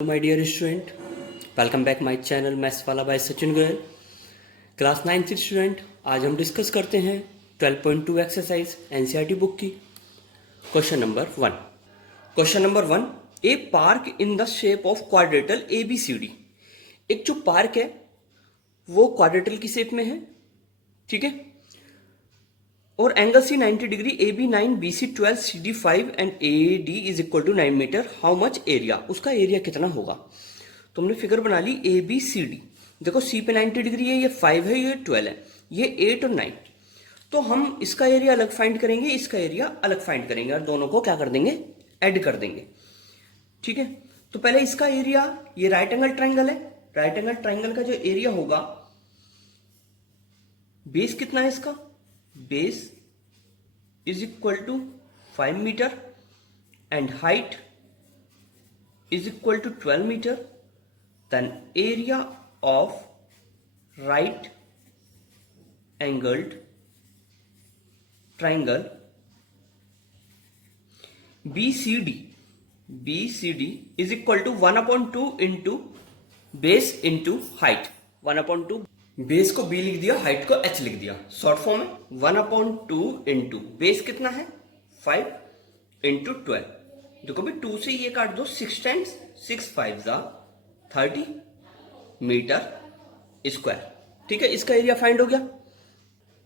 My dear student, welcome back my channel maths वाला by Sachin Goyal. Class 9th student, आज हम discuss करते हैं 12.2 एक्सरसाइज एनसीईआरटी बुक की। Question number 1। A park in the shape of quadrilateral ABCD। एक जो park है वो क्वाड्रेटल की शेप में है, ठीक है, और angle C 90 degree, AB 9, BC 12, CD 5 and AD is equal to 9 metre. How much area, उसका एरिया कितना होगा। तो हमने फिगर बना ली ABCD। देखो C पे 90 डिग्री है, ये 5 है, ये 12 है, ये 8 और 9। तो हम इसका एरिया अलग फाइंड करेंगे, इसका एरिया अलग फाइंड करेंगे और दोनों को क्या कर देंगे, ऐड कर देंगे, ठीक है। तो पहले इसका एरिया, ये राइट एंगल ट्राइंगल है, राइट एंगल ट्राइंगल का जो एरिया होगा, बेस कितना है इसका, base is equal to 5 meter and height is equal to 12 meter, then area of right angled triangle BCD is equal to 1/2 into base into height। 1/2 base को b लिख दिया, height को h लिख दिया, शॉर्ट फॉर्म में 1/2 into base कितना है 5 into 12। देखो भाई 2 से ये काट दो, 6 टाइम्स 6 5 जा 30 मीटर स्क्वायर, ठीक है। इसका एरिया फाइंड हो गया।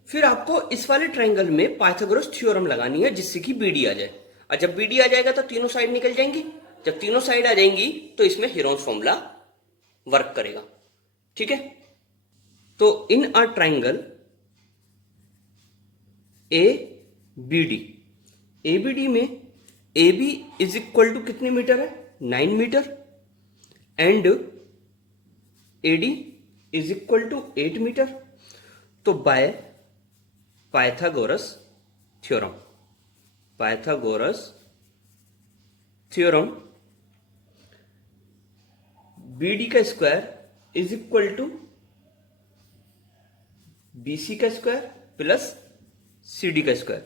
फिर आपको इस वाले ट्रायंगल में पाइथागोरस थ्योरम लगानी है जिससे कि BD आ जाए, और जब BD आ जाएगा तो तीनों साइड निकल जाएंगी। जब तीनों साइड आ जाएंगी तो इसमें हेरोन्स फॉर्मूला वर्क करेगा, ठीक है। तो इन अ ट्राइंगल ABD में AB इज इक्वल टू कितने मीटर है, 9 metre, and AD is equal to 8 metre. तो बाय पाइथागोरस थ्योरम BD का square is equal to BC का स्क्वायर प्लस CD का स्क्वायर।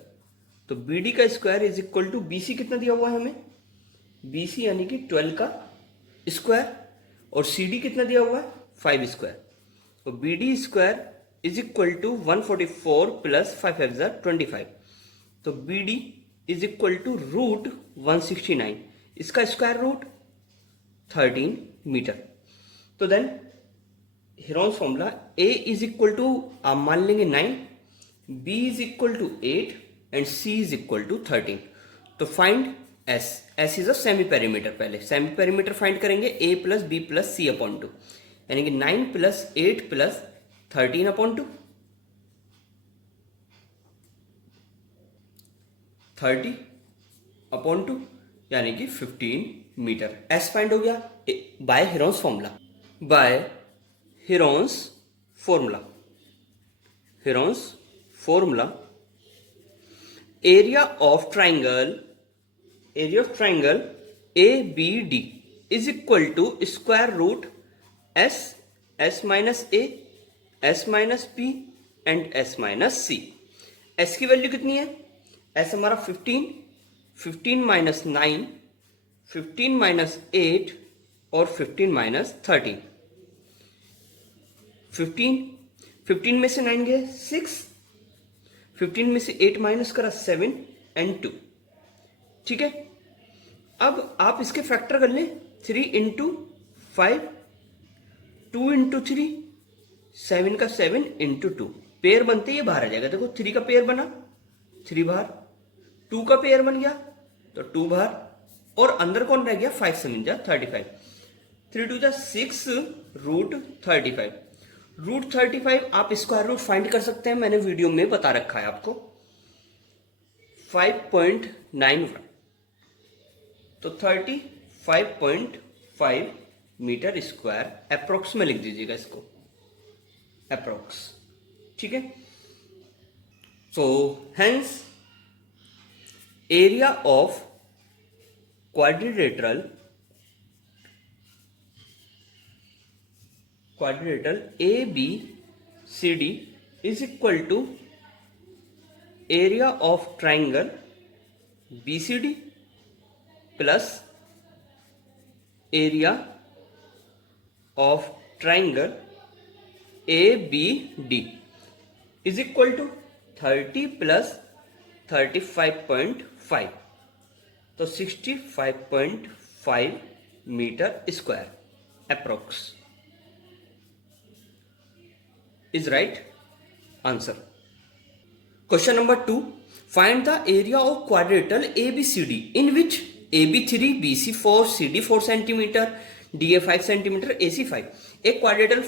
तो BD का square is equal to BC कितना दिया हुआ है हमें, BC यानी कि 12 का स्क्वायर, और CD कितना दिया हुआ है 5 स्क्वायर। तो BD square is equal to 144 plus 5 5 25। तो BD is equal to root 169, इसका स्क्वायर रूट 13 मीटर। तो then Heron's formula A is equal to, आप मान लेंगे 9, B is equal to 8 and C is equal to 13। तो find S is a semi perimeter. पहले semi perimeter find करेंगे, A plus B plus C/2, यानी कि 9 plus 8 plus 13/2, 30/2 यानी कि 15 मीटर। S फाइंड हो गया by Heron's formula. Area of triangle ABD is equal to square root S minus A, S minus B and S minus C। S की value कितनी है, S हमारा 15 माइनस 9, 15 माइनस 8 और 15 minus 13। 15 में से 9 गए 6, 15 में से 8 माइनस करा 7 एंड 2, ठीक है। अब आप इसके फैक्टर कर लें, 3 इंटू 5, 2 इंटू 3, 7 का 7 इंटू 2, पेयर बनते ये बाहर आ जाएगा। देखो 3 का पेयर बना 3 बाहर, 2 का पेयर बन गया तो 2 बाहर, और अंदर कौन रह गया 5 7 जा 35, 3 2 जा 6 रूट 35। रूट 35 आप स्क्वायर रूट फाइंड कर सकते हैं, मैंने वीडियो में बता रखा है आपको, 5.91। तो 35.5 मीटर स्क्वायर अप्रोक्स में लिख दीजिएगा इसको, अप्रोक्स, ठीक है। So hence area of quadrilateral ABCD is equal to area of triangle BCD plus area of triangle A B D is equal to 30 plus 35.5, तो 65.5 metre square approx is right answer. Question number 2, find the area of quadrilateral ABCD in which AB 3, BC 4, CD 4 centimetre, DA 5 centimetre, AC 5. एक quadrilateral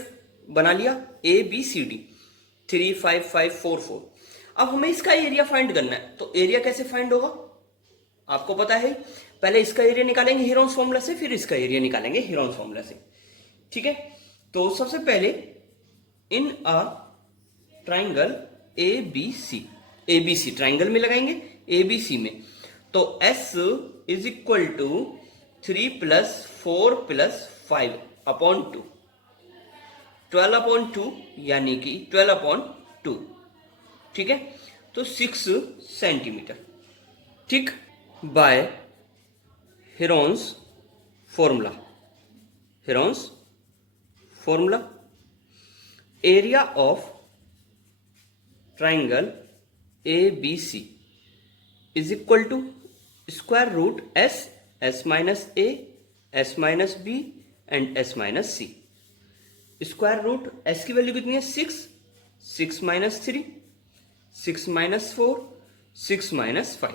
बना लिया ABCD 3 5 5 4 4. अब हमें इसका area find करना है. तो एरिया कैसे फाइंड होगा आपको पता है. पहले इसका एरिया निकालेंगे हीरोन्स फॉर्मूला से, फिर इसका एरिया निकालेंगे हीरोन्स फॉर्मूला से. ठीक है. तो सबसे पहले in a triangle ABC triangle में लगाएंगे ABC में. तो S is equal to 3 plus 4 plus 5 upon 2, 12 upon 2 यानी कि 12 अपॉन 2. ठीक है. तो 6 सेंटीमीटर. ठीक. By Heron's formula area of triangle ABC is equal to square root S minus A, S minus B and S minus C. Square root S की value कितनी है 6 minus 3, 6 minus 4, 6 minus 5.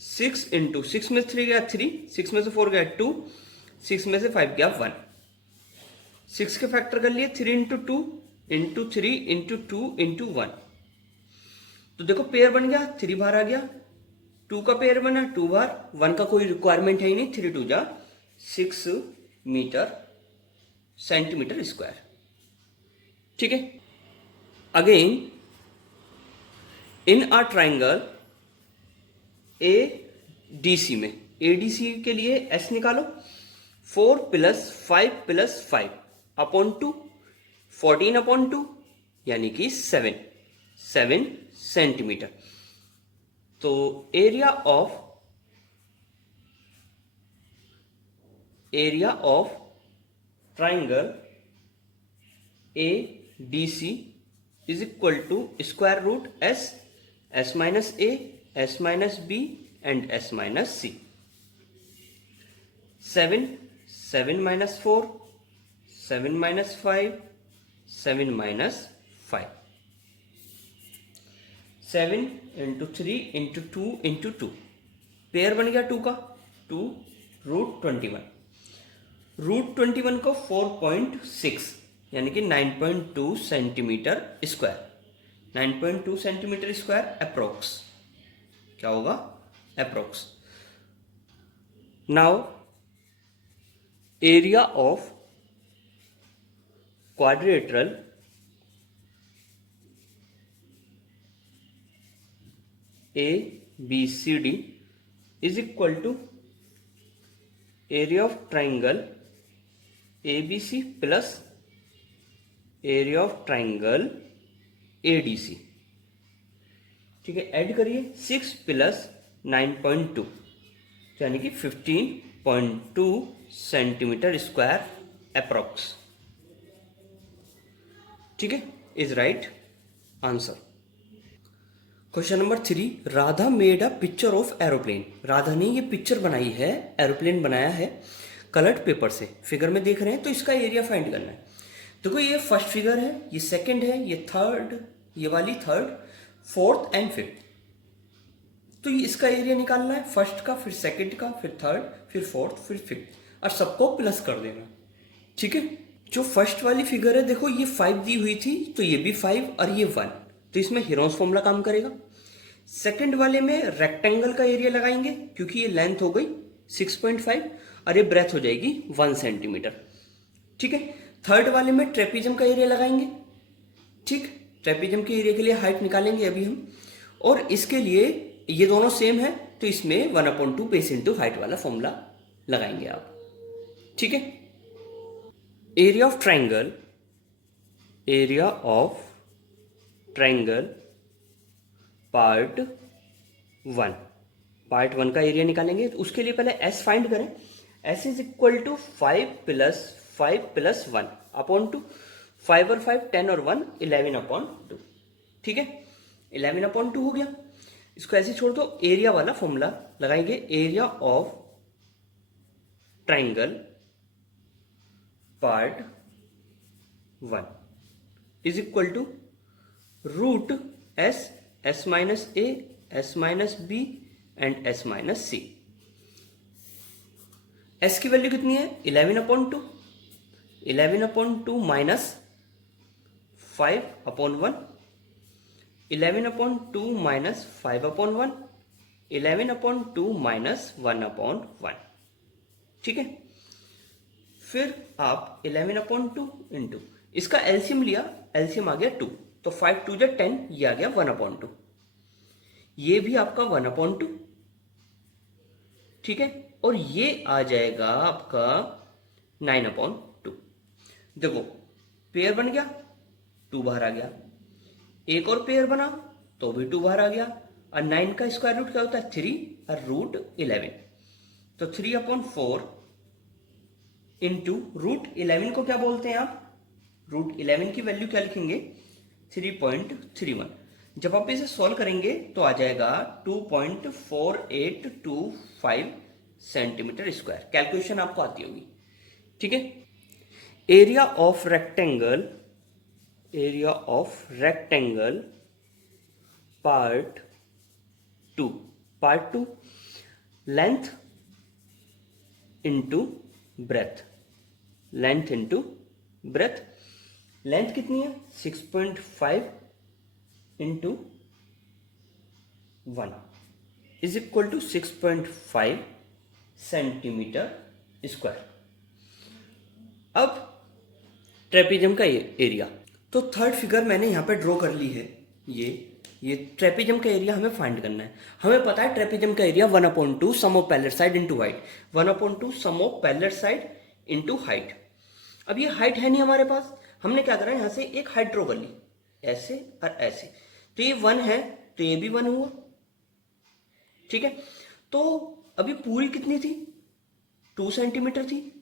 6 into 6 में से 3 गया 3, 6 में से 4 गया 2, 6 में से 5 गया 1. 6 के फैक्टर कर लिए 3 इंटू 2 इंटू 3 इंटू 2 इंटू 1. तो देखो पेयर बन गया, 3 बाहर आ गया, 2 का पेयर बना 2 बार, 1 का कोई रिक्वायरमेंट है ही नहीं. 3 2 जा 6 मीटर सेंटीमीटर स्क्वायर. ठीक है. Again in a triangle ADC में, ADC के लिए S निकालो. 4 प्लस 5 प्लस 5 अपॉन 2, 14 अपॉन 2 यानी कि 7 सेंटीमीटर. तो area of triangle ADC is equal to square root S minus A, S minus B and S minus C. 7 minus 4, 7 minus 5, 7 minus 5. 7 into 3 into 2 into 2. Pair बन गया 2 का 2 root 21. Root 21 को 4.6 यानी कि 9.2 centimetre square. 9.2 centimetre square approx. क्या होगा approx. Now area of quadrilateral ABCD is equal to area of triangle ABC plus area of triangle ADC. ठीक है. ऐड करिए 6 प्लस 9.2 यानी कि 15.2 सेंटीमीटर स्क्वायर अप्रोक्स. ठीक है. Is right answer. Question number 3, Radha made a picture of aeroplane. Radha ने ये picture बनाई है, एरोप्लेन बनाया है कलर्ड पेपर से. फिगर में देख रहे हैं. तो इसका एरिया फाइंड करना है. देखो ये फर्स्ट फिगर है, ये सेकंड है, ये थर्ड, ये वाली थर्ड, फोर्थ एंड फिफ्थ. तो ये इसका एरिया निकालना है. फर्स्ट का, फिर सेकंड का, फिर थर्ड, फिर फोर्थ, फिर फिफ्थ, और सबको प्लस कर देना. ठीक है. जो फर्स्ट वाली फिगर है देखो ये 5 दी हुई थी, तो ये भी 5 और ये 1, तो इसमें हीरोन्स फॉर्मूला काम करेगा. सेकंड वाले में रेक्टेंगल का एरिया लगाएंगे क्योंकि ये लेंथ हो गई 6.5 और ये ब्रेथ हो जाएगी 1 सेंटीमीटर. ठीक है. थर्ड वाले में ट्रेपिजम का एरिया लगाएंगे. ठीक. ट्रेपिजम के एरिया के लिए हाइट निकालेंगे अभी हम, और इसके लिए ये दोनों सेम है तो इसमें 1/2 बेस इंटू हाइट वाला फॉर्मूला लगाएंगे आप. ठीक है. एरिया ऑफ ट्राइंगल पार्ट 1 का एरिया निकालेंगे. तो उसके लिए पहले S फाइंड करें. S is equal to 5 plus 5 plus 1 upon 2, 5 और 5 10 और 1 11 अपॉन 2, ठीक है 11 अपॉन 2 हो गया। इसको ऐसे छोड़ दो, एरिया वाला फॉर्मूला लगाएंगे, area of triangle part 1 is equal to root S minus A, S minus B and S minus C. S की वैल्यू कितनी है 11 upon 2, 11 upon 2 minus 5 upon 1, 11 upon 2 minus 5 upon 1, 11 upon 2 minus 1 upon 1, ठीक है। फिर आप 11 upon 2 into इसका LCM लिया, LCM आ गया 2, तो 5 2 जा 10, ये आ गया 1 अपॉन 2, ये भी आपका 1 अपॉन 2, ठीक है, और ये आ जाएगा आपका 9 अपॉन 2। देखो पेयर बन गया, 2 बाहर आ गया, एक और पेयर बना तो भी 2 बाहर आ गया, और 9 का स्क्वायर रूट क्या होता है 3 और रूट 11, तो 3 अपॉन 4 इंटू रूट 11 को क्या बोलते हैं आप, रूट 11 की वैल्यू क्या लिखेंगे 3.31। जब आप इसे सॉल्व करेंगे तो आ जाएगा 2.4825 सेंटीमीटर स्क्वायर। कैलकुलेशन आपको आती होगी, ठीक है। Area of rectangle, area of rectangle part 2, part 2 length into breadth, length into breadth. Length कितनी है 6.5 into 1 is equal to 6.5 centimetre square. अब ट्रेपेजियम का एरिया, तो थर्ड फिगर मैंने यहां पे ड्रॉ कर ली है, ये ट्रेपेजियम का एरिया हमें फाइंड करना है। हमें पता है ट्रेपेजियम का area 1/2 sum of parallel side into height, 1/2 sum of parallel side into height. अब ये हाइट है नहीं हमारे पास, हमने क्या करा यहां से एक हाइट ड्रॉ कर ली, ऐसे और ऐसे, तो ये 1 है तो ये भी 1 हुआ, ठीक है। तो अभी पूरी कितनी थी 2 सेंटीमीटर थी,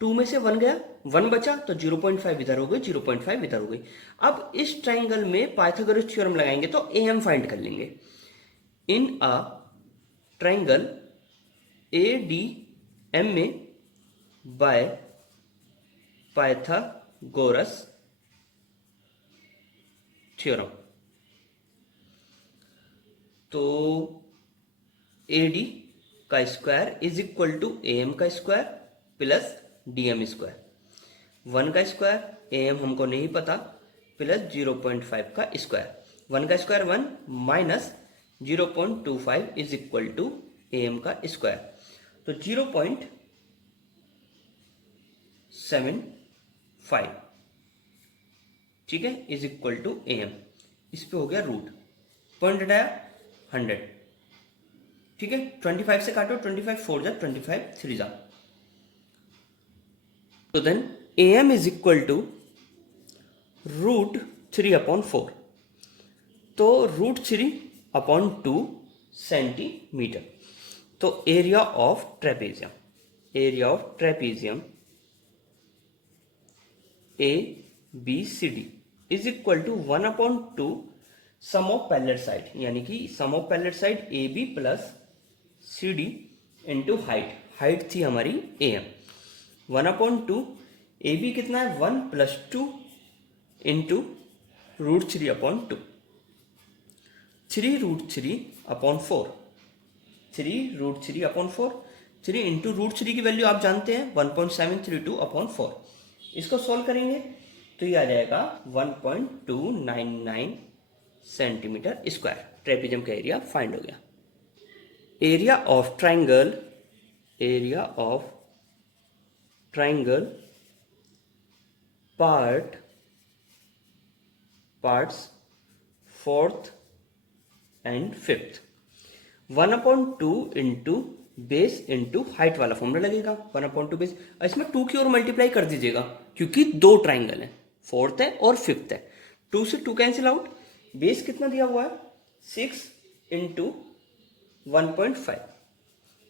2 में से 1 गया, 1 बचा, तो 0.5 इधर हो गई, 0.5 इधर हो गई। अब इस ट्राइंगल में पाइथागोरस थ्योरम लगाएंगे तो एम फाइंड कर लेंगे। इन अ ट्राइंगल ADM में बाय पाइथागोरस थ्योरम, तो AD का square is equal to AM का स्क्वायर प्लस DM स्क्वायर, 1 का स्क्वायर AM हमको नहीं पता, प्लस 0.5 का स्क्वायर, 1 का square 1 minus 0.25 is equal to AM का स्क्वायर, तो 0.75, ठीक है, इज इक्वल टू AM। इस पे हो गया रूट, पॉइंट हटाया 100, ठीक है, 25 से काटो, 25 4 जा 25 3 जा, तो then AM is equal to root 3/4, तो रूट 3/2 सेंटीमीटर। तो area of trapezium, area of trapezium ABCD is equal to 1/2 sum of parallel side, यानी कि sum of parallel side AB plus CD into height, height थी हमारी AM, 1/2 AB कितना है 1 plus 2 into root 3/2, 3 root 3/4, 3 root 3/4, 3 into root 3 की value आप जानते हैं 1.732/4, इसको सॉल्व करेंगे तो ये आ जाएगा 1.299 सेंटीमीटर स्क्वायर। ट्रेपेजियम का एरिया फाइंड हो गया। Area of triangle, area of triangle parts 4th and 5th, 1/2 into base into height वाला फॉर्मूला लगेगा, 1/2 बेस, इसमें 2 की ओर मल्टीप्लाई कर दीजिएगा क्योंकि 2 ट्राइंगल है, 4th है और 5th है, 2 से 2 कैंसिल आउट, बेस कितना दिया हुआ है 6 इंटू 1.5,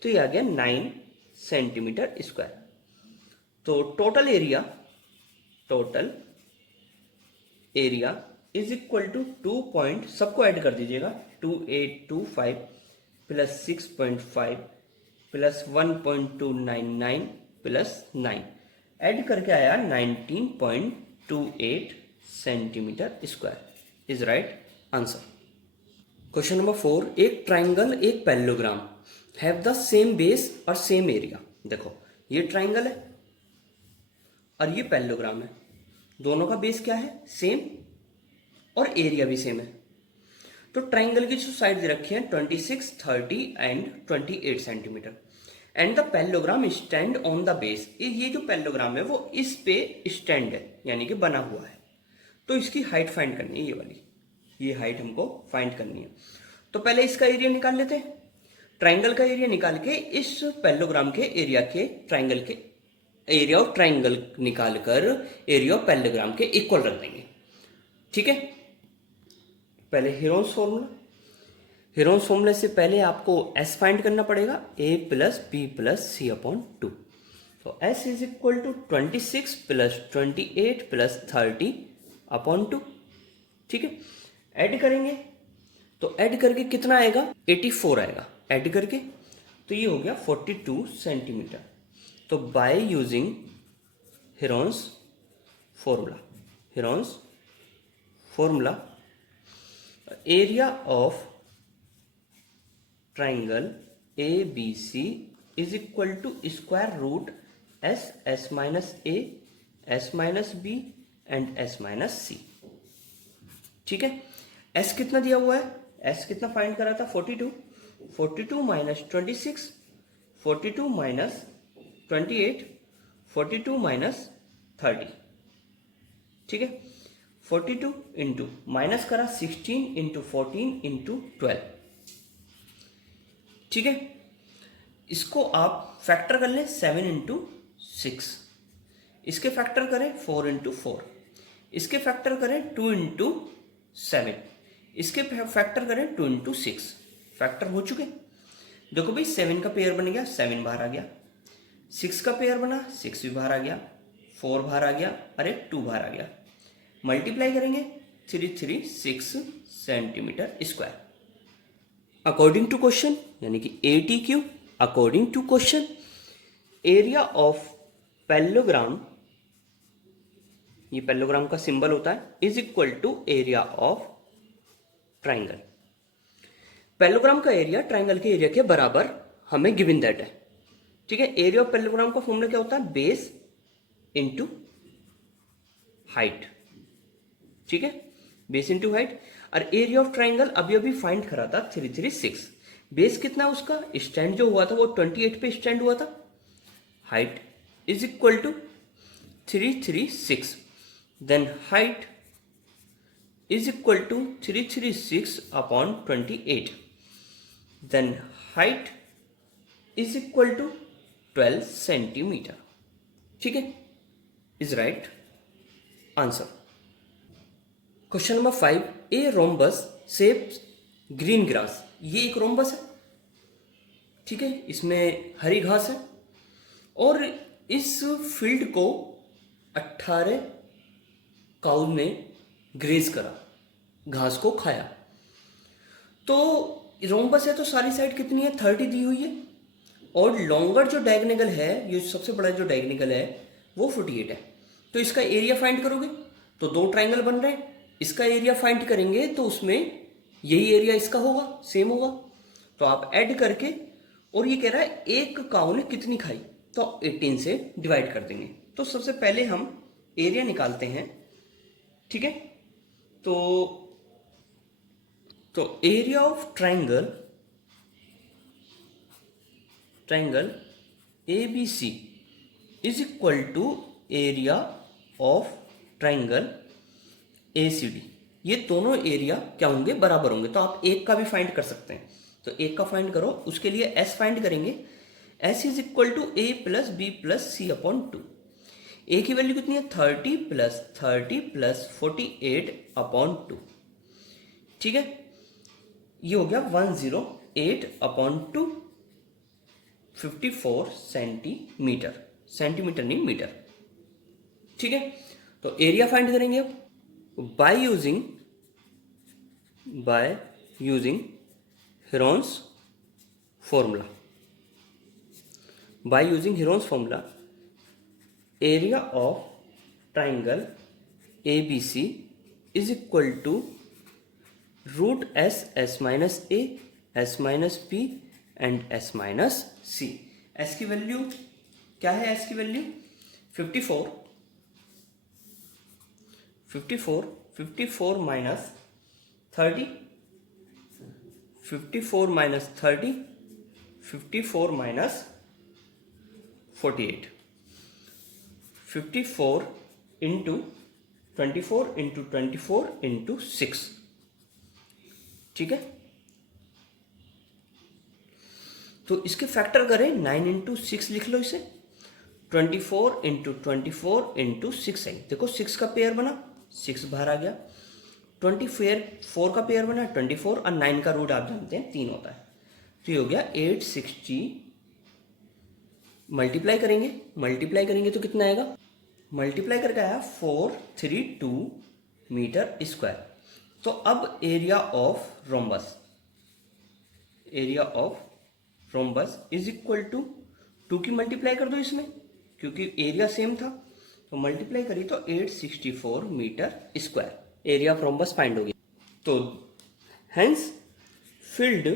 तो ये आ गया 9 सेंटीमीटर स्क्वायर। तो total area is equal to 2 point, सबको ऐड कर दीजिएगा, 2825 प्लस 6.5 प्लस 1.299 प्लस 9, ऐड करके आया 19.28 centimetre square is right answer. Question number 4, एक ट्राइंगल एक parallelogram have the same base और सेम एरिया। देखो ये ट्राइंगल है और ये पैरेललोग्राम है, दोनों का बेस क्या है, सेम, और एरिया भी सेम है। तो ट्राइंगल की जो साइड दे रखी है 26, 30 and 28 centimetre, and the parallelogram stand on the base. ये जो पैरेललोग्राम है वो इस पे स्टैंड है, यानी कि बना हुआ है। तो इसकी हाइट फाइंड करनी है, ये वाली, ये हाइट हमको फाइंड करनी है। तो पहले इसका एरिया निकाल लेते हैं। ट्राइंगल का एरिया निकाल के इस पैरेललोग्राम के एरिया के ट्राइंगल के एरिया ऑफ ट्राइंगल निकालकर एरिया ऑफ पैरेललोग्राम के इक्वल रख देंगे। ठीक है, पहले हीरोन्स फॉर्मूला से पहले आपको एस फाइंड करना पड़ेगा, A plus B plus C upon 2। तो S is equal to 26 plus 28 plus 30 upon 2। ठीक है, ऐड करेंगे तो ऐड करके कितना आएगा, 84 आएगा ऐड करके, तो ये हो गया 42 सेंटीमीटर। तो by using Heron's formula area of triangle A B C is equal to square root S minus A, S minus B and S minus C. ठीक है, एस कितना दिया हुआ है, एस कितना फाइंड करा था, 42 माइनस 26, 42 माइनस 28, 42 माइनस 30। ठीक है, 42 इंटू माइनस करा 16 इंटू 14 इंटू 12। ठीक है, इसको आप फैक्टर कर लें 7 इंटू 6, इसके फैक्टर करें 4 इंटू 4, इसके फैक्टर करें 2 इंटू 7, इसके फैक्टर करें 2 इंटू 6। फैक्टर हो चुके। देखो भाई 7 का पेयर बन गया, 7 बाहर आ गया, 6 का पेयर बना, 6 भी बाहर आ गया, 4 बाहर आ गया, अरे 2 बाहर आ गया। मल्टीप्लाई करेंगे 336 centimetre square. According to question, यानी कि ATQ, according to question area of parallelogram, ये पैरेललोग्राम का सिंबल होता है, is equal to area of triangle. Parallelogram का एरिया ट्राइंगल के एरिया के बराबर हमें गिवन दैट है। ठीक है, एरिया ऑफ पैरेललोग्राम का फॉर्मूला क्या होता है, बेस इंटू हाइट। ठीक है, बेस इंटू हाइट। और एरिया ऑफ ट्राइंगल अभी अभी फाइंड करा था 336। बेस कितना है उसका, स्टैंड जो हुआ था वो 28 पे स्टैंड हुआ था, height is equal to 336, then height is equal to 336 upon 28, then height is equal to 12 centimetre. ठीक है, is right answer. Question number 5, a rhombus shapes green grass. ये एक रोम्बस है, ठीक है, इसमें हरी घास है और इस फील्ड को 18 काउज ने ग्रेज करा, घास को खाया। तो रोम्बस है तो सारी साइड कितनी है, 30 दी हुई है, और लॉन्गर जो डायगोनल है, ये सबसे बड़ा जो डायगोनल है वो 48 है। तो इसका एरिया फाइंड करोगे तो 2 ट्राइंगल बन रहे हैं, इसका एरिया फाइंड करेंगे तो उसमें यही एरिया इसका होगा, सेम होगा। तो आप ऐड करके, और ये कह रहा है एक काऊ ने कितनी खाई, तो 18 से डिवाइड कर देंगे। तो सबसे पहले हम एरिया निकालते हैं। ठीक है, तो area of triangle ABC is equal to area of triangle ACD। ये दोनों एरिया क्या होंगे, बराबर होंगे। तो आप एक का भी फाइंड कर सकते हैं, तो एक का फाइंड करो, उसके लिए S फाइंड करेंगे। S is equal to A plus B plus C upon 2। A की वैल्यू कितनी है, 30 प्लस 48 अपॉन 2। ठीक है, ये हो गया 108 अपॉन 2, 54 सेंटीमीटर सेंटीमीटर नहीं मीटर। ठीक है, तो एरिया फाइंड करेंगे अब by using Heron's formula. By using Heron's formula, area of triangle ABC is equal to root S minus A, S minus B and S minus C। S की value क्या है? S की value 54 minus 30, 54 minus 30, 54 minus 48, 54 into 24 into 24 into 6। ठीक है, तो इसके factor करें, 9 into 6 लिख लो इसे, 24 इंटू 24 इंटू 6 है। देखो 6 का पेयर बना, 6 बाहर आ गया, 24 का पेयर बना 24, और 9 का रूट आप जानते हैं 3 होता है। तो ये हो गया 860। मल्टीप्लाई करेंगे तो कितना आएगा? मल्टीप्लाई करके आया 432 मीटर स्क्वायर। तो अब area of rhombus is equal to 2 की मल्टीप्लाई कर दो इसमें, क्योंकि एरिया सेम था, तो मल्टीप्लाई करी तो 864 metre square area of rhombus find हो गया। तो hence field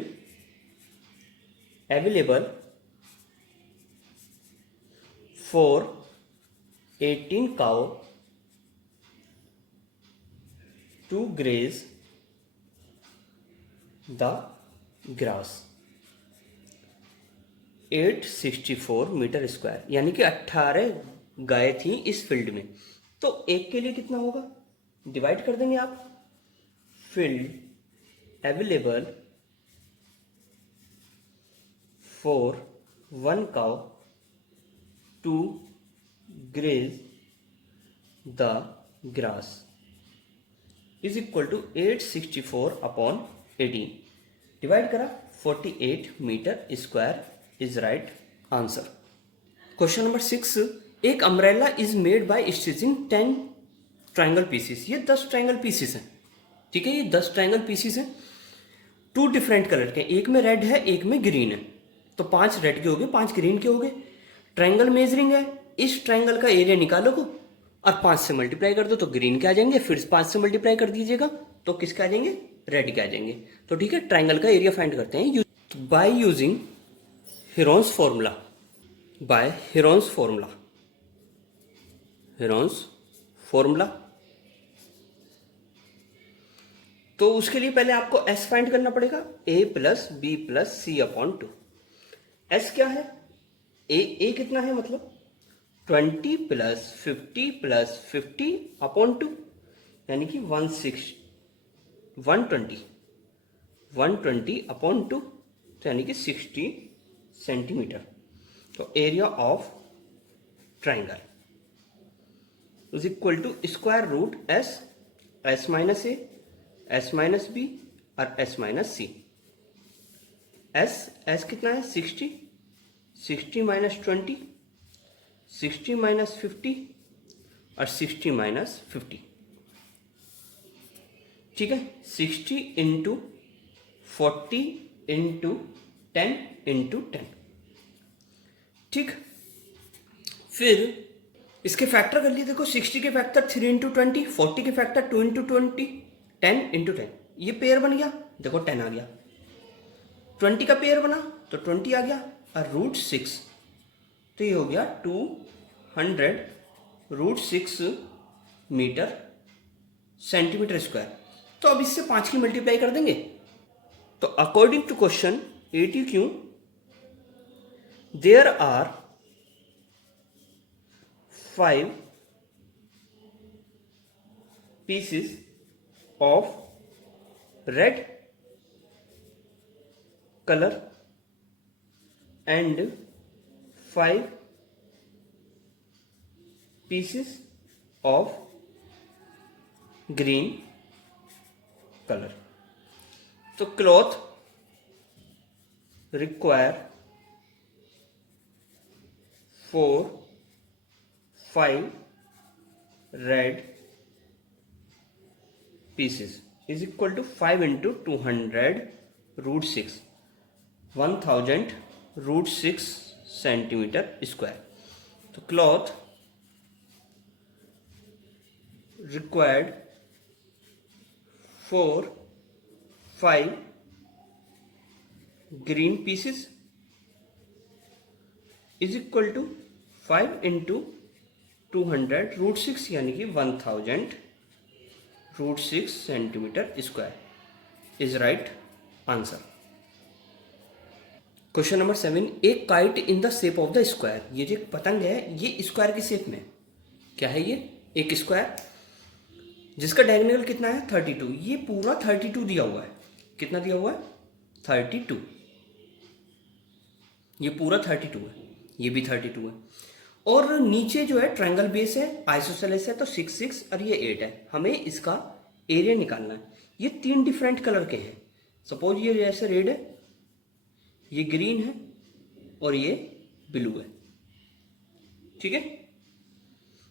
available for 18 cow to graze the grass, 864 metre square, यानी कि 18 गाय थी इस फील्ड में। तो एक के लिए कितना होगा? डिवाइड कर देंगे आप, field available for 1 cow to graze the grass is equal to 864 upon 18, divide करा 48 metre square is right answer. Question number 6, एक umbrella is made by stitching 10 triangle pieces. ये 10 ट्राइंगल पीसीस हैं। ठीक है, ये 10 ट्राइंगल पीसीस हैं, 2 different colour के, एक में रेड है एक में ग्रीन है। तो 5 रेड के हो गए, 5 ग्रीन के हो गए। ट्राइंगल मेजरिंग है, इस ट्राइंगल का एरिया निकालो को और 5 से मल्टीप्लाई कर दो तो ग्रीन के आ जाएंगे, फिर 5 से मल्टीप्लाई कर दीजिएगा तो किसके आ जाएंगे? रेड के आ जाएंगे। तो ठीक है, ट्राइंगल का एरिया फाइंड करते हैं बाय यूजिंग हेरोन्स फॉर्मूला। तो उसके लिए पहले आपको S फाइंड करना पड़ेगा, A plus B plus C upon 2। S क्या है? A कितना है? मतलब 20 प्लस 50 अपॉन 2, यानी कि 120 अपॉन 2, तो यानी कि 60 सेंटीमीटर। तो area of triangle is equal to square root S minus A, S minus B और S माइनस C। S कितना है? 60 माइनस 20, 60 माइनस 50 और 60 माइनस 50। ठीक है, 60 इंटू 40 इंटू 10 इंटू 10। ठीक, फिर इसके फैक्टर कर लिए। देखो 60 के फैक्टर 3 इंटू 20, 40 के फैक्टर 2 इंटू 20, 10 इंटू 10। ये पेयर बन गया, देखो 10 आ गया। 20 का पेयर बना तो 20 आ गया और रूट 6, तो ये हो गया 200 रूट 6 मीटर सेंटीमीटर स्क्वायर। तो अब इससे 5 की मल्टीप्लाई कर देंगे। तो according to question 80Q there are 5 pieces of red color and 5 pieces of green color. So cloth require for 5 red pieces is equal to 5 into 200 root 6, 1000 root 6 centimeter square. तो cloth required for 5 green pieces is equal to 5 into 200 root 6 यानी कि 1000 root 6 centimeter square is right answer. Question number 7, एक kite in the shape of the square. ये जो एक पतंग है ये स्क्वायर की शेप में क्या है, ये एक स्क्वायर जिसका डायगोनल कितना है 32. ये पूरा 32 दिया हुआ है. कितना दिया हुआ है 32. ये पूरा 32 है, ये भी 32 है. और नीचे जो है ट्रायंगल बेस है, आइसोसेलेस है, तो 6 6 और ये 8 है. हमें इसका एरिया निकालना है. ये 3 डिफरेंट कलर के हैं. सपोज ये जैसे रेड है, ये ग्रीन है और ये ब्लू है. ठीक है,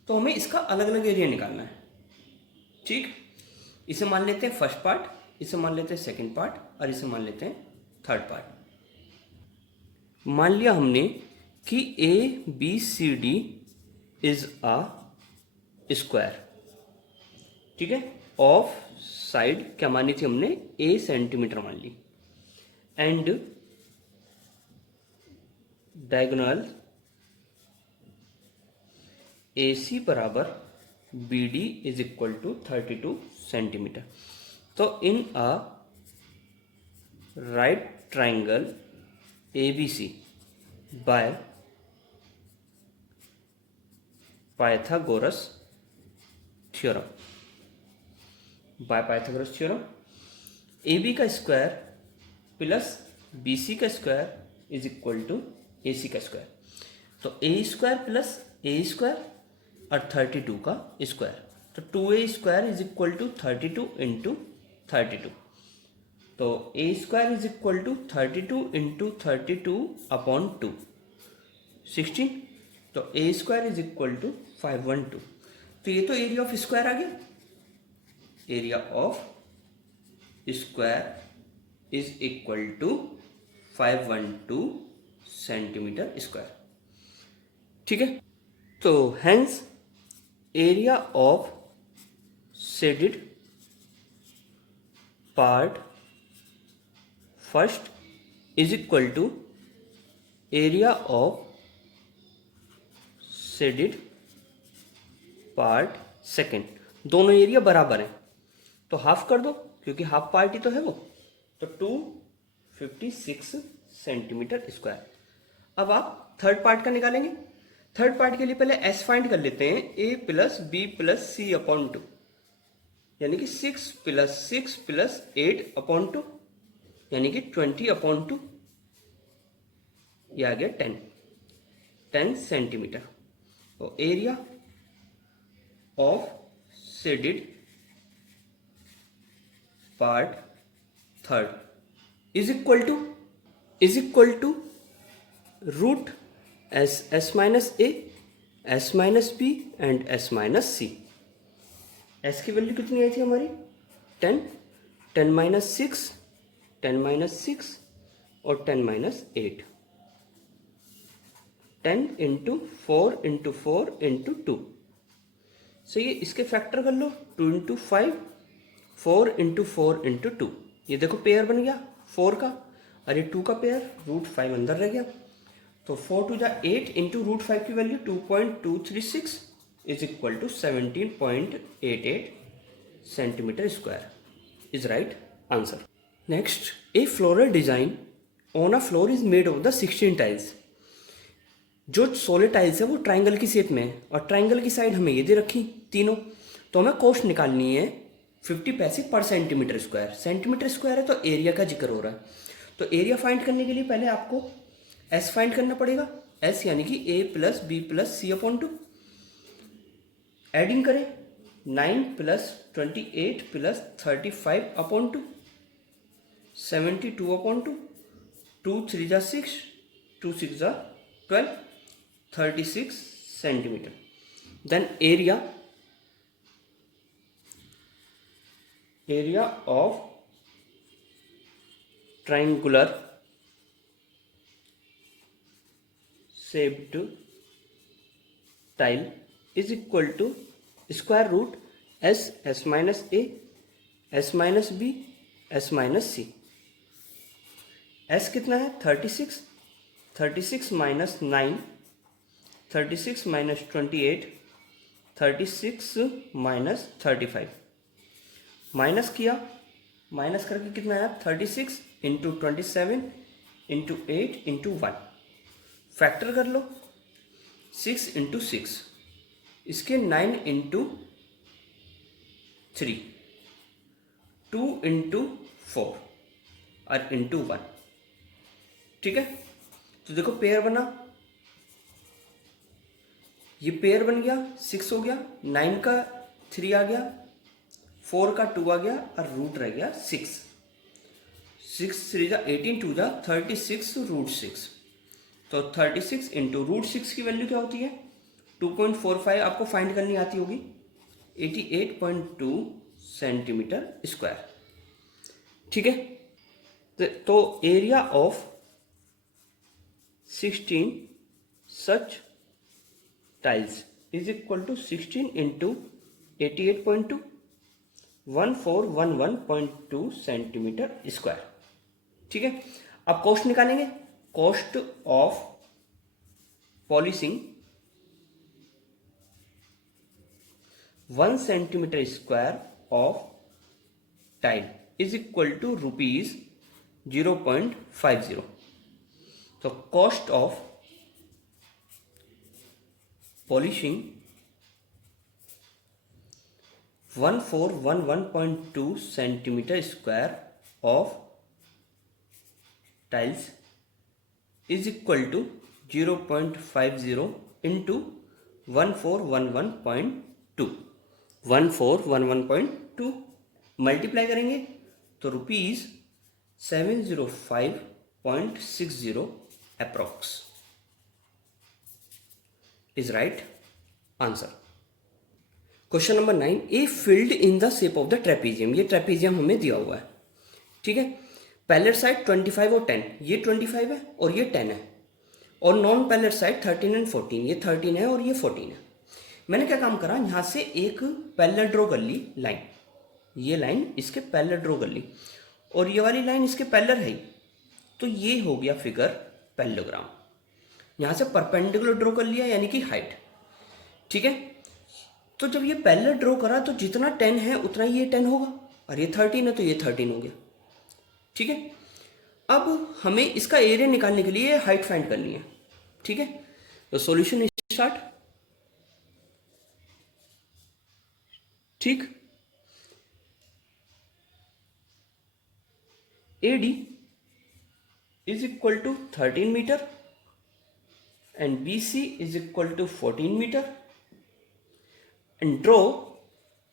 तो हमें इसका अलग अलग एरिया निकालना है. ठीक, इसे मान लेते हैं फर्स्ट पार्ट, इसे मान लेते हैं सेकंड पार्ट और इसे मान लेते हैं थर्ड पार्ट. मान लिया हमने कि A B C D is a square. ठीक है, ऑफ साइड क्या मानी थी हमने, ए सेंटीमीटर मान ली, एंड डायगोनल ए सी बराबर B D is equal to 32 centimetre. तो in a right triangle A B C by Pythagoras theorem, A B का स्क्वायर प्लस बी सी का square is equal to A C का square. तो A square plus A square और 32 का square, तो 2a square is equal to 32 into 32. तो A square is equal to 32 into 32 upon 2 16. तो A square is equal to 512. तो ये तो एरिया ऑफ स्क्वायर आ गया. Area of square is equal to 512 centimetre square. ठीक है, तो hence area of shaded part first is equal to area of shaded part second. दोनों एरिया बराबर हैं तो हाफ कर दो, क्योंकि हाफ पार्ट ही तो है वो. तो 256 सेंटीमीटर स्क्वायर. अब आप थर्ड पार्ट का निकालेंगे. थर्ड पार्ट के लिए पहले एस फाइंड कर लेते हैं, ए plus B plus C upon 2, यानी कि 6 प्लस 8 अपॉन 2, यानी कि 20 अपॉन 2. यह आ गया 10 सेंटीमीटर. तो area of shaded part third is equal to root S minus A, S minus B and S minus C. S की वैल्यू कितनी आई थी हमारी 10, 10 माइनस 6, 10 माइनस 6 और 10 माइनस 8. 10 into 4 into 4 into 2. सो ये इसके फैक्टर कर लो, 2 इंटू 5, 4 इंटू 4 इंटू 2. ये देखो पेयर बन गया 4 का, और ये 2 का पेयर, रूट 5 अंदर रह गया. तो 4 टू जा 8 इंटू रूट 5 की value 2.236 is equal to 17.88 centimetre square is right answer. Next, a floral design on a floor is made of the 16 tiles. जो 16 टाइल्स है वो ट्राइंगल की शेप में है, और ट्राइंगल की साइड हमें ये दे रखी तीनों. तो हमें कॉस्ट निकालनी है 50 पैसे पर सेंटीमीटर स्क्वायर. सेंटीमीटर स्क्वायर है तो एरिया का जिक्र हो रहा है. तो एरिया फाइंड करने के लिए पहले आपको एस फाइंड करना पड़ेगा. एस यानी कि ए plus B plus C upon 2. Adding करें 9 प्लस 28 प्लस 35 अपॉन 2, 72 अपॉन 2, 2 3 जा 6, 2 6 जा 12, 36 centimetre. Then area of triangular shaped tile is equal to square root s minus a, s minus b, s minus c. s कितना है 36, 36 minus 9, 36 minus 28, 36 minus 35. Minus किया, minus करके कितना आया 36 into 27 into 8 into 1. Factor कर लो 6 into 6, इसके 9 into 3, 2 into 4 और into 1. ठीक है, तो देखो पेयर बना, ये पेयर बन गया, 6 हो गया, 9 का 3 आ गया, 4 का 2 आ गया और रूट रह गया 6. 6 3 जा 18, 2 जा 36 रूट 6. तो 36 इंटू रूट 6 की वैल्यू क्या होती है 2.45. आपको फाइंड करनी आती होगी, 88.2 सेंटीमीटर स्क्वायर. ठीक है, तो area of 16 such tiles is equal to 16 into 88.2, 1411.2 centimetre square. ठीक है, अब कॉस्ट निकालेंगे. Cost of polishing 1 centimetre square of tile is equal to rupees 0.50. तो cost of polishing 1411.2 centimetre square of tiles is equal to 0.50 into 1411.2. 1411.2 multiply करेंगे तो rupees 705.60 approx is right answer. Question number 9, a field in the shape of the trapezium. ये trapezium हमें दिया हुआ है. ठीक है, पैलेट साइड 25 और 10, ये 25 है और ये 10 है, और नॉन पैलेट साइड 13 एंड 14, ये 13 है और ये 14 है. मैंने क्या काम करा, यहां से एक पैलेट ड्रॉ कर ली लाइन, ये लाइन इसके पैलेट ड्रॉ कर ली और ये वाली लाइन इसके पैरेलल है, तो ये हो गया फिगर पैरेललोग्राम. यहां से परपेंडिकुलर ड्रॉ कर लिया यानी कि हाइट. ठीक है, तो जब ये पैरेलल ड्रॉ करा तो जितना 10 है उतना ये 10 होगा, और ये 13 है तो ये 13 हो गया. ठीक है, अब हमें इसका एरिया निकालने के लिए हाइट फाइंड करनी है. ठीक है, तो सॉल्यूशन स्टार्ट. ठीक, AD is equal to 13 meter and BC is equal to 14 meter and draw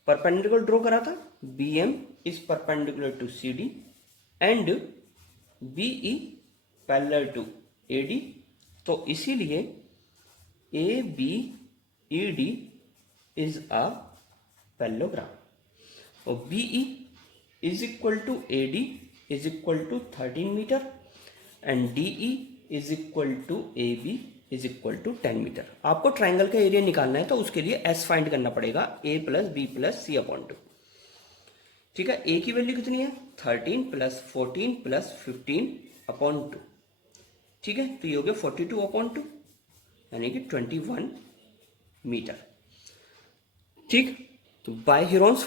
perpendicular draw करा था, BM is perpendicular to CD and BE parallel to AD. तो इसीलिए ABED is a parallelogram और BE is equal to AD is equal to 13 meter and DE is equal to AB is equal to 10 meter. आपको triangle का area निकालना है तो उसके लिए S फाइंड करना पड़ेगा, A plus B plus C upon 2. ठीक है, A की वैल्यू कितनी है 13 प्लस 14 प्लस 15 अपॉन 2. ठीक है, तो ये हो गया 42 अपॉन 2 यानी कि 21 मीटर. ठीक, तो by Heron's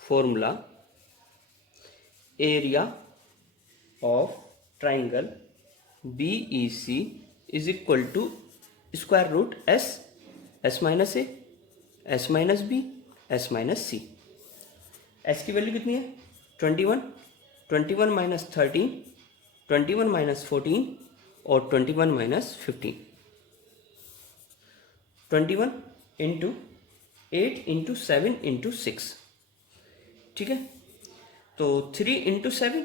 formula area of triangle BEC is equal to square root S minus A, S minus B, S minus C. S की वैल्यू कितनी है 21, 21 माइनस 13, 21 माइनस 14 और 21 माइनस 15. 21 into 8 into 7 into 6. ठीक है, तो 3 इंटू 7,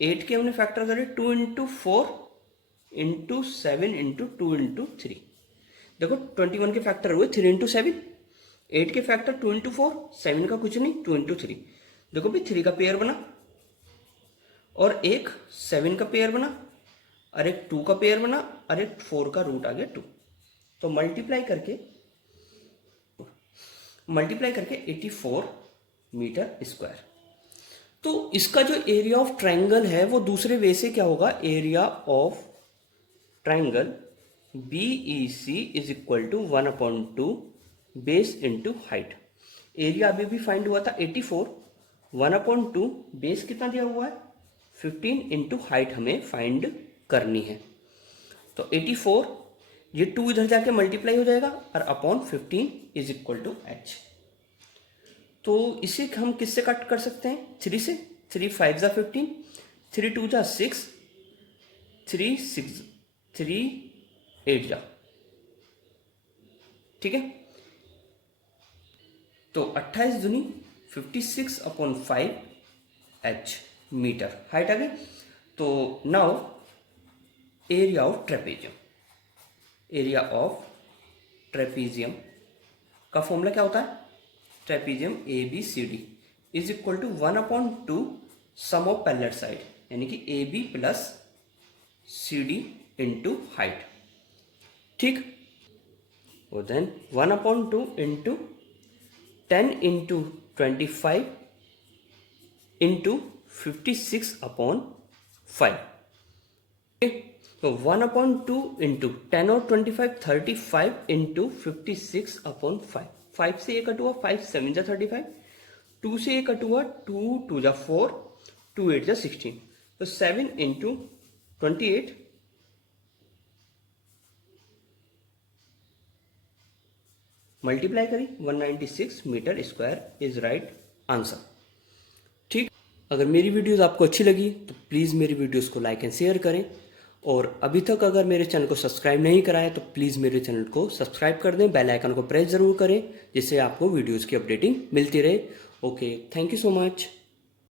8 के हमने फैक्टर करे, 2 इंटू 4 इंटू 7 इंटू 2 इंटू 3। देखो 21 के फैक्टर हुए 3 इंटू 7, 8 के फैक्टर 2 इंटू 4, 7 का कुछ नहीं 2 इंटू 3। देखो भाई 3 का पेयर बना और एक 7 का पेयर बना और एक 2 का पेयर बना और एक 4 का रूट आ गया 2। तो मल्टीप्लाई करके 84 मीटर स्क्वायर। तो इसका जो एरिया ऑफ ट्राइंगल है वो दूसरे वे से क्या होगा, area of triangle BEC is equal to 1/2 base into height. Area अभी भी फाइंड हुआ था 84, 1/2 बेस कितना दिया हुआ है 15 इंटू हाइट हमें फाइंड करनी है। तो 84, ये 2 इधर जाके मल्टीप्लाई हो जाएगा और upon 15 is equal to h। तो इसे हम किससे कट कर सकते हैं, 3 से। 3 5 जा 15, 3 2 जा 6, 3 6 3 8 जा, ठीक है। तो 28 दूनी 56/5 h मीटर हाइट आ गई। तो now area of trapezium, area of trapezium का फॉर्मूला क्या होता है, trapezium ABCD is equal to 1/2 sum of parallel side, यानी कि AB plus CD into height, ठीक। और देन 1/2 इंटू 10 इंटू 25 इंटू 56/5। तो 1/2 इंटू 10 और 25 35 इंटू 56/5। 5 से ये कट हुआ 5 7 जा 35, 2 से ये कट हुआ 2 2 जा 4, 2 8 जा 16। तो 7 इंटू 28 मल्टीप्लाई करी 196 metre square is right answer, ठीक। अगर मेरी वीडियोस आपको अच्छी लगी तो प्लीज़ मेरी वीडियोस को लाइक एंड शेयर करें, और अभी तक अगर मेरे चैनल को सब्सक्राइब नहीं करा है तो प्लीज़ मेरे चैनल को सब्सक्राइब कर दें, बेल आइकन को प्रेस ज़रूर करें जिससे आपको वीडियोस की अपडेटिंग मिलती रहे। Okay, thank you so much.